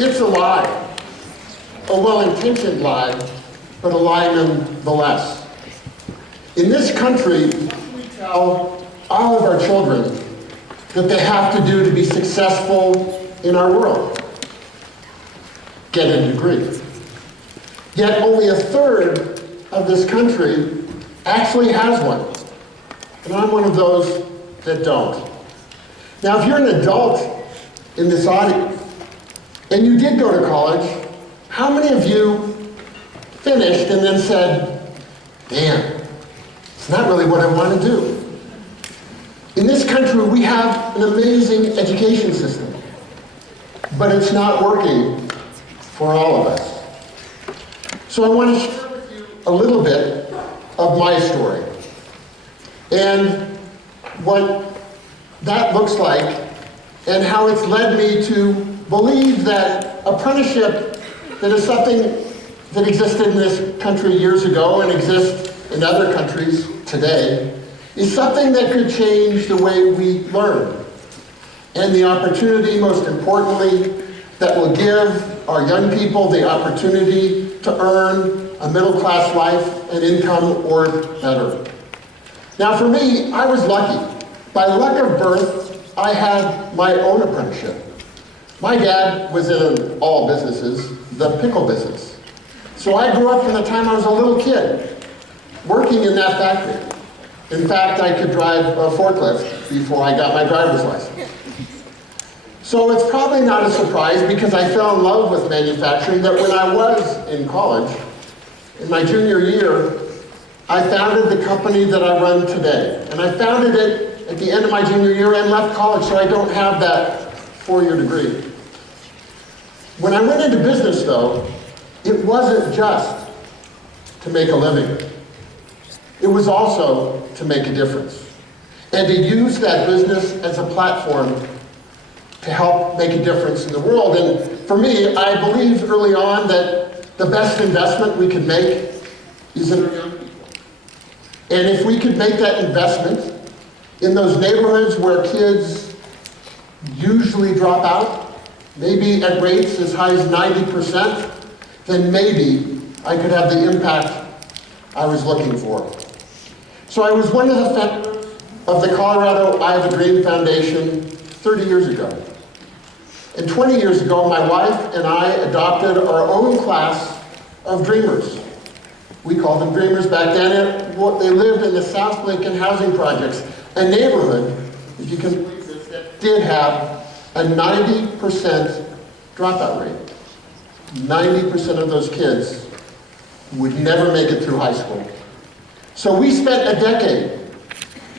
It's a lie, a well-intentioned lie, but a lie nonetheless. In this country, we tell all of our children that they have to do to be successful in our world. Get a degree. Yet only a third of this country actually has one. And I'm one of those that don't. Now, if you're an adult in this audience, and you did go to college, how many of you finished and then said, damn, it's not really what I want to do? In this country, we have an amazing education system, but it's not working for all of us. So I want to share with you a little bit of my story and what that looks like and how it's led me to believe that apprenticeship, that is something that existed in this country years ago and exists in other countries today, is something that could change the way we learn. And the opportunity, most importantly, that will give our young people the opportunity to earn a middle-class life and income or better. Now for me, I was lucky. By luck of birth, I had my own apprenticeship. My dad was in all businesses, the pickle business. So I grew up from the time I was a little kid, working in that factory. In fact, I could drive a forklift before I got my driver's license. So it's probably not a surprise, because I fell in love with manufacturing, that when I was in college, in my junior year, I founded the company that I run today. And I founded it at the end of my junior year and left college, so I don't have that four-year degree. When I went into business, though, it wasn't just to make a living. It was also to make a difference and to use that business as a platform to help make a difference in the world. And for me, I believed early on that the best investment we could make is in our young people. And if we could make that investment in those neighborhoods where kids usually drop out, maybe at rates as high as 90%, then maybe I could have the impact I was looking for. So I was one of the founders of the Colorado I Have a Dream Foundation 30 years ago. And 20 years ago, my wife and I adopted our own class of dreamers. We called them dreamers back then. They lived in the South Lincoln housing projects, a neighborhood, if you can believe this, that did have a 90% dropout rate. 90% of those kids would never make it through high school. So we spent a decade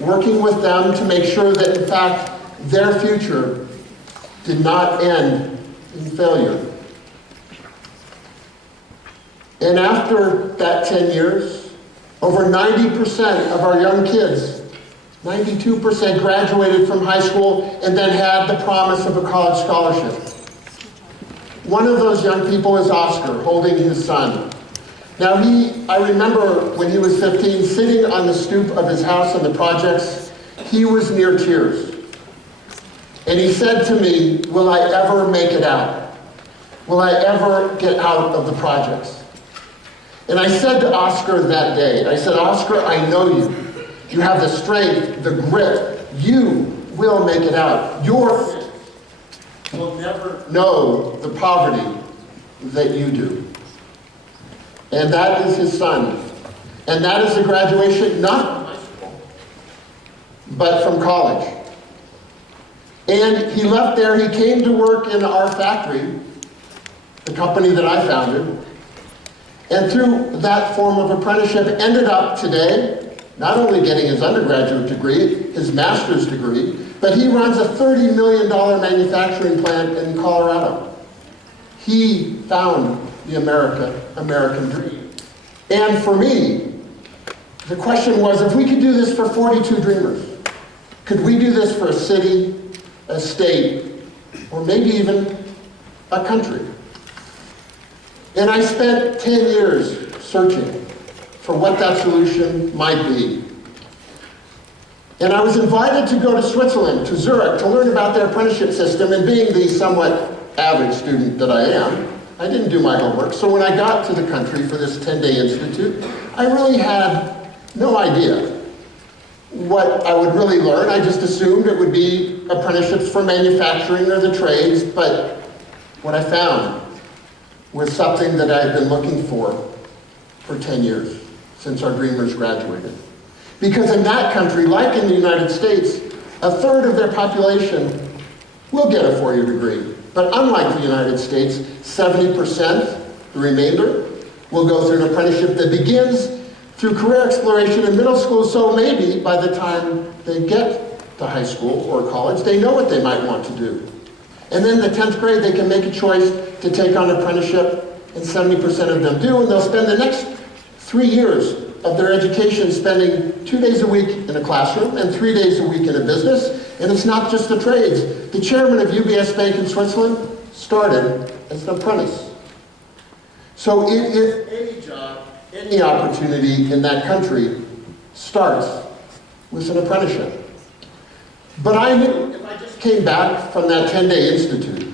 working with them to make sure that, in fact, their future did not end in failure. And after that 10 years, over 90% of our young kids, 92% graduated from high school and then had the promise of a college scholarship. One of those young people is Oscar, holding his son. Now I remember when he was 15, sitting on the stoop of his house in the projects, he was near tears. And he said to me, will I ever make it out? Will I ever get out of the projects? And I said to Oscar that day, I said, Oscar, I know you. You have the strength, the grit. You will make it out. Your kids will never know the poverty that you do. And that is his son. And that is a graduation not from high school, but from college. And he left there, he came to work in our factory, the company that I founded, and through that form of apprenticeship ended up today not only getting his undergraduate degree, his master's degree, but he runs a $30 million manufacturing plant in Colorado. He found the American dream. And for me, the question was, if we could do this for 42 dreamers, could we do this for a city, a state, or maybe even a country? And I spent 10 years searching, for what that solution might be. And I was invited to go to Switzerland, to Zurich, to learn about their apprenticeship system, and being the somewhat average student that I am, I didn't do my homework. So when I got to the country for this 10-day institute, I really had no idea what I would really learn. I just assumed it would be apprenticeships for manufacturing or the trades, but what I found was something that I've been looking for 10 years, since our dreamers graduated. Because in that country, like in the United States, a third of their population will get a four-year degree. But unlike the United States, 70%, the remainder, will go through an apprenticeship that begins through career exploration in middle school, so maybe by the time they get to high school or college, they know what they might want to do. And then in the 10th grade, they can make a choice to take on an apprenticeship, and 70% of them do, and they'll spend the next 3 years of their education spending 2 days a week in a classroom and 3 days a week in a business. And it's not just the trades. The chairman of UBS Bank in Switzerland started as an apprentice. So if any job, any opportunity in that country starts with an apprenticeship. But I knew if I just came back from that 10-day institute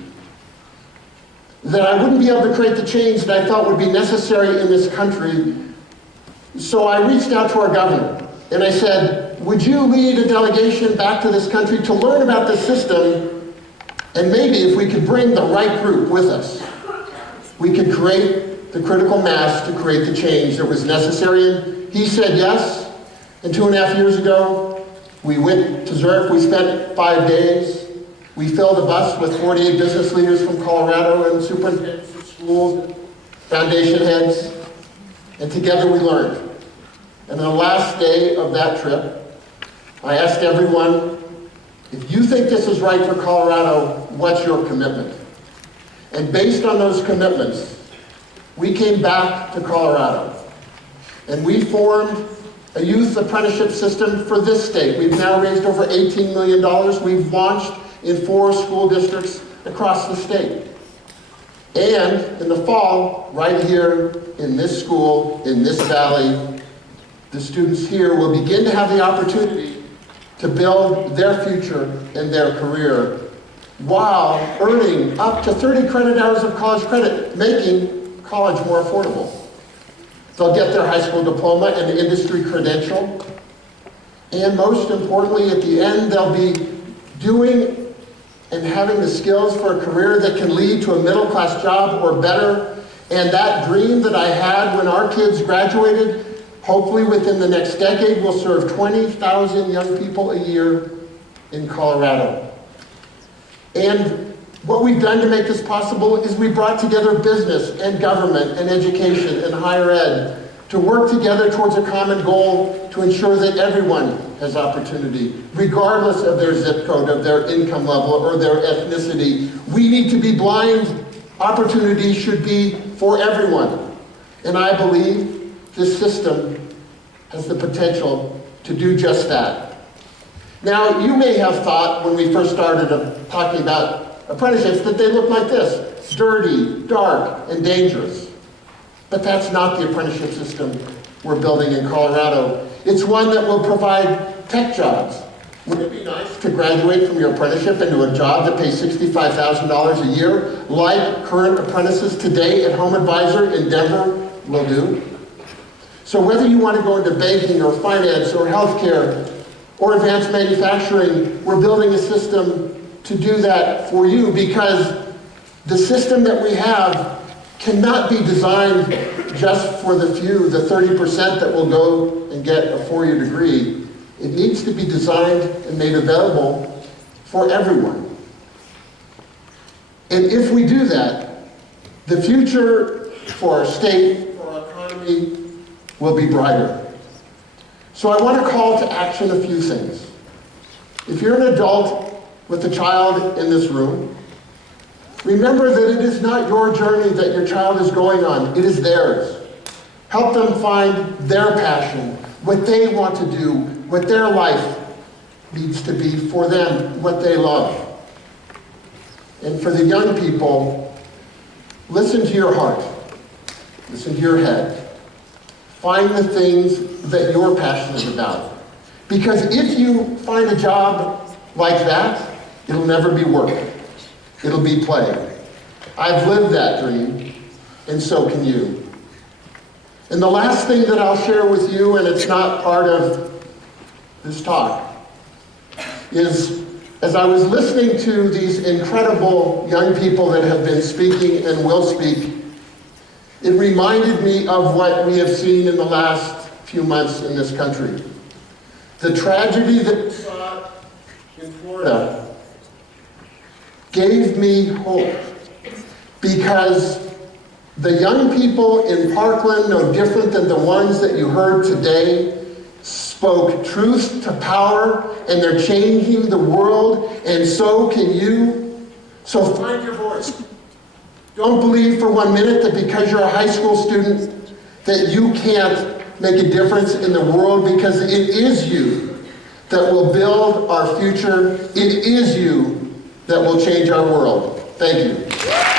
that I wouldn't be able to create the change that I thought would be necessary in this country. So I reached out to our governor and I said, would you lead a delegation back to this country to learn about the system, and maybe if we could bring the right group with us, we could create the critical mass to create the change that was necessary. And he said yes, and 2.5 years ago, we went to Zurich. We spent 5 days. We filled a bus with 48 business leaders from Colorado and superintendents of schools, foundation heads, and together we learned. And on the last day of that trip, I asked everyone, if you think this is right for Colorado, what's your commitment? And based on those commitments, we came back to Colorado and we formed a youth apprenticeship system for this state. We've now raised over $18 million. We've launched in 4 school districts across the state. And in the fall, right here in this school, in this valley, the students here will begin to have the opportunity to build their future and their career while earning up to 30 credit hours of college credit, making college more affordable. They'll get their high school diploma and an industry credential. And most importantly, at the end, they'll be doing and having the skills for a career that can lead to a middle-class job or better. And that dream that I had when our kids graduated, hopefully within the next decade, will serve 20,000 young people a year in Colorado. And what we've done to make this possible is we brought together business and government and education and higher ed to work together towards a common goal to ensure that everyone has opportunity, regardless of their zip code, of their income level, or their ethnicity. We need to be blind. Opportunity should be for everyone. And I believe this system has the potential to do just that. Now, you may have thought when we first started talking about apprenticeships that they look like this: dirty, dark, and dangerous. But that's not the apprenticeship system we're building in Colorado. It's one that will provide tech jobs. Wouldn't it be nice to graduate from your apprenticeship into a job that pays $65,000 a year, like current apprentices today at Home Advisor in Denver will do? So whether you want to go into banking or finance or healthcare or advanced manufacturing, we're building a system to do that for you, because the system that we have cannot be designed just for the few, the 30% that will go and get a 4-year degree. It needs to be designed and made available for everyone. And if we do that, the future for our state, for our economy, will be brighter. So I want to call to action a few things. If you're an adult with a child in this room, remember that it is not your journey that your child is going on, it is theirs. Help them find their passion, what they want to do, what their life needs to be for them, what they love. And for the young people, listen to your heart, listen to your head. find the things that you're passionate about. Because if you find a job like that, it'll never be work. It'll be play. I've lived that dream, and so can you. And the last thing that I'll share with you, and it's not part of this talk, is as I was listening to these incredible young people that have been speaking and will speak, it reminded me of what we have seen in the last few months in this country. The tragedy that we saw in Florida gave me hope, because the young people in Parkland, no different than the ones that you heard today, spoke truth to power, and they're changing the world, and so can you. So find your voice. Don't believe for 1 minute that because you're a high school student that you can't make a difference in the world, because it is you that will build our future. It is you that will change our world. Thank you.